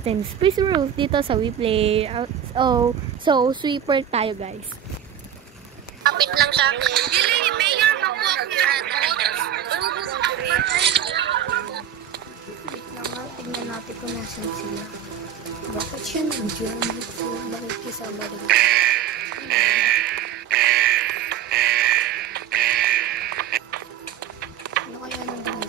natin Space Roof dito sa WePlay. So, sweeper tayo guys. Kapit lang sa akin. Dili, mayor na po ako na. Tignan natin kung nasan sila. Bakit siya nandiyan? Bakit kisama rin? Ano kaya nandiyan?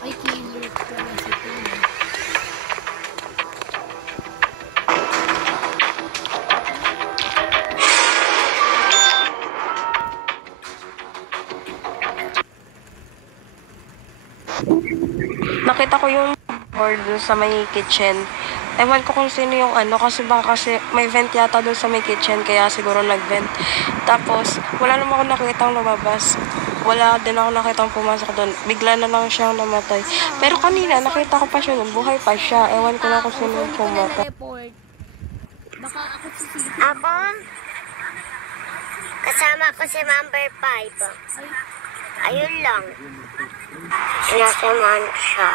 Ay, killer pala si Tino. Nakita ko yung board dun sa may kitchen. Ewan ko kung sino yung kasi may vent yata dun sa may kitchen, kaya siguro nag-vent. Tapos, wala naman ako nakitang lumabas. Wala din ako nakitang pumasok dun. Bigla na lang siyang namatay. Pero kanina, nakita ko pa siya nun. Buhay pa siya. Ewan ko na kung sino yung pumatay. Baka ako si Sisi. Ako? Kasama ko si number 5. Ayun lang. Sinasamahan ko siya.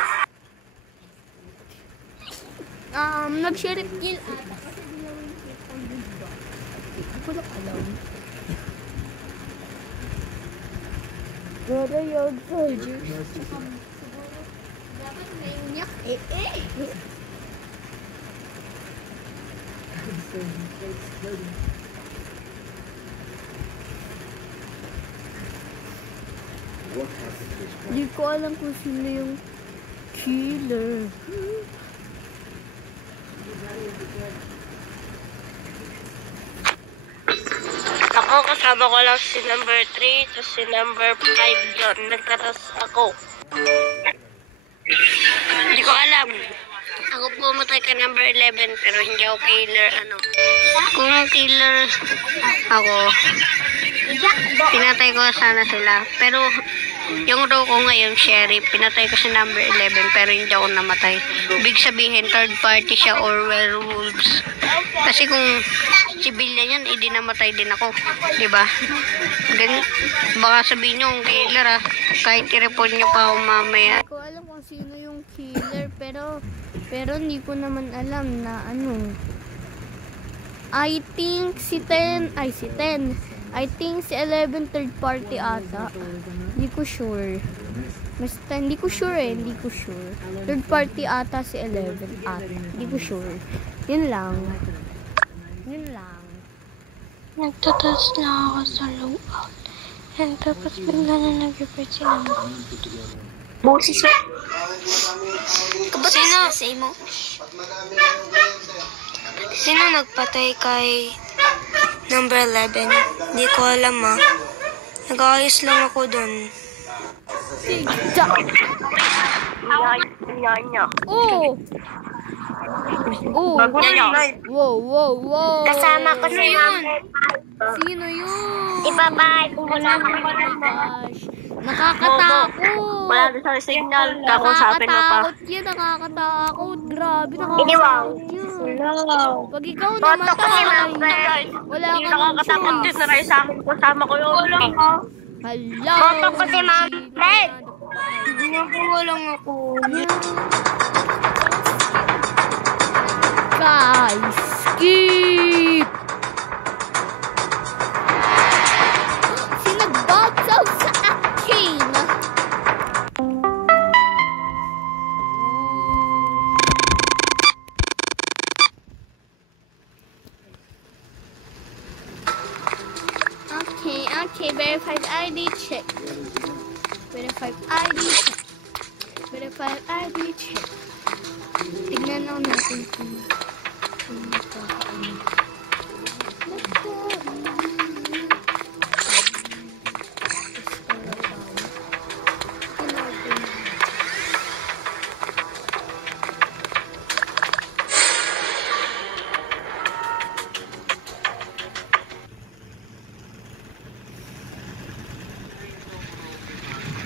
Nag-sheriff kill ata kasi ginawin kill ang bigba. Hindi ko lang alam. Pero yung soldiers. Siguro, dapat may unyak. Hindi ko alam kung sino yung killer. Ako, kasama ko lang si number 3, tapos si number 5 yun. Nagtatas ako. Hindi ko alam. Ako pumatay ka number 11, pero hindi ako killer, Kung killer ako, pinatay ko sana sila. Pero, yung row ko ngayon, sheriff, pinatay ko si number 11, pero hindi ako namatay. Big sabihin, third party siya or werewolves. Kasi kung civilian yan, hindi namatay din ako. Diba? Baka sabihin nyo, killer kahit i-report nyo pa ako mamaya. Hindi ko alam kung sino yung killer, pero hindi ko naman alam na I think si 10. I think si 11 third party ata. Hindi ko sure. Basta hindi ko sure. Third party ata si 11 ata. Hindi ko sure. Yun lang. Nagtatas na ako sa logout. And tapos bigla na nag-report si Namba. Boses mo. Sino? Sino nagpatay kay number 11? Hindi ko alam Nag-aayos lang ako dun. Wow. Kasama ko si number 5. Sino yun? Ibabay ko lang. Nakakatakot. Wala na sa signal. Kakusapin mo pa. Nakakatakot. Grabe, nakakatakot yun. Pag ikaw namatay, wala ka nang Nakakatakot din na rin sa akin. Kasama ko yun. Hello. Boto ko si Ma'am. Ginagawa lang ako. Guys, skip! Sinagbagsaw sa akin! Okay, verified ID check. Verified ID check. Tignan lang natin kung magkakaano.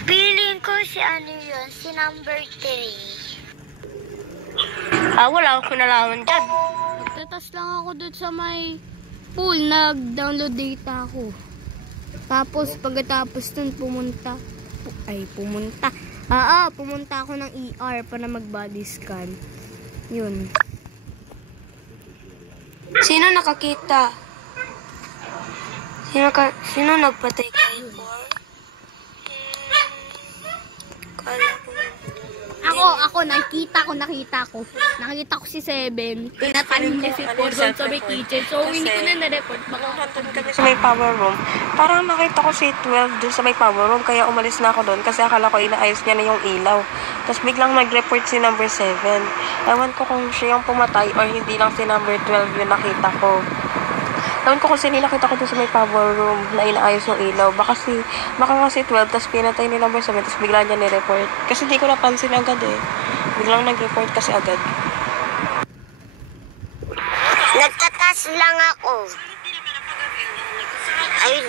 Piling ko si number 3. Wala akong kinalaman dyan. Magtatas lang ako dun sa may pool. Nag-download data ako. Tapos pagkatapos dun pumunta. Pumunta ako ng ER para mag-body scan. Yun. Sino nakakita? Sino nagpatay kay Por? Kala ko. Ako, nakita ko. Nakita ko si Seven. Pinatanim niya si Por doon sa may kitchen. So, hindi ko na na-report. Baka Nandun kami sa may power room. Parang nakita ko si 12 dun sa may power room. Kaya umalis na ako doon kasi akala ko inaayos niya na yung ilaw. Tapos biglang nag-report si number 7. Ewan ko kung siya yung pumatay or hindi lang si number 12 yung nakita ko. Ewan ko kung sino nakita ko dun sa may power room na inaayos yung ilaw. Baka si 12 tapos pinatay ni number 7 tapos bigla niya ni-report. Kasi hindi ko napansin agad eh. Biglang nag-report kasi agad. Nagtatas lang ako. Ayun.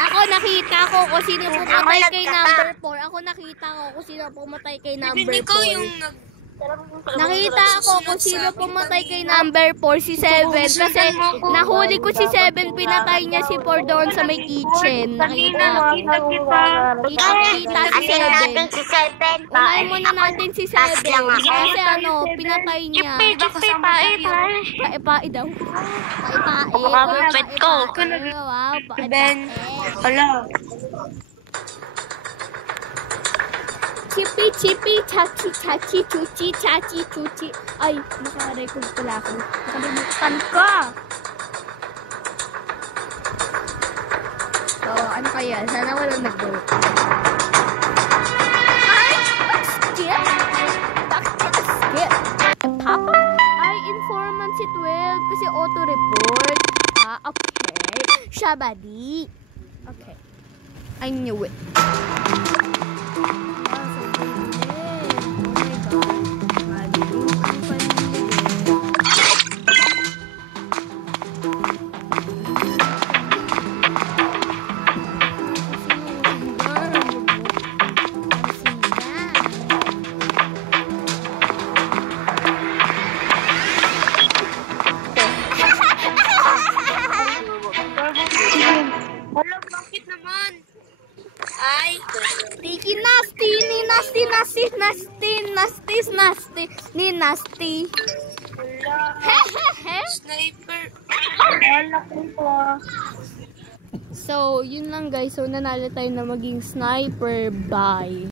Ako nakita ko kung sino pumatay kay number 4. Ako nakita ko kung sino pumatay kay number 4. Ikaw yung Nakita ako kung sino pumatay kay number 4, si 7. Kasi nahuli ko si 7, pinatay niya si 4 doon sa may kitchen. Nakita kita si Asin natin 7. si 7. Unahin muna natin si 7. Kasi pinatay niya. Paipai daw. Paipai. Kapit ko. Wow, Ben. Hala. Chipi, chachi, chuchi. Ay, naka-record pala ako. Nakalimutan ko. So, ano kaya? Sana walang nag-work. Ay, skip. Papa? Ay, informant si 12 kasi auto-report. Okay. Shabadi. Okay. I knew it. Bakit naman? Ay, Tiki nasty, ni nasty. sniper. So, yun lang guys. So, nanalo tayo na maging sniper. Bye.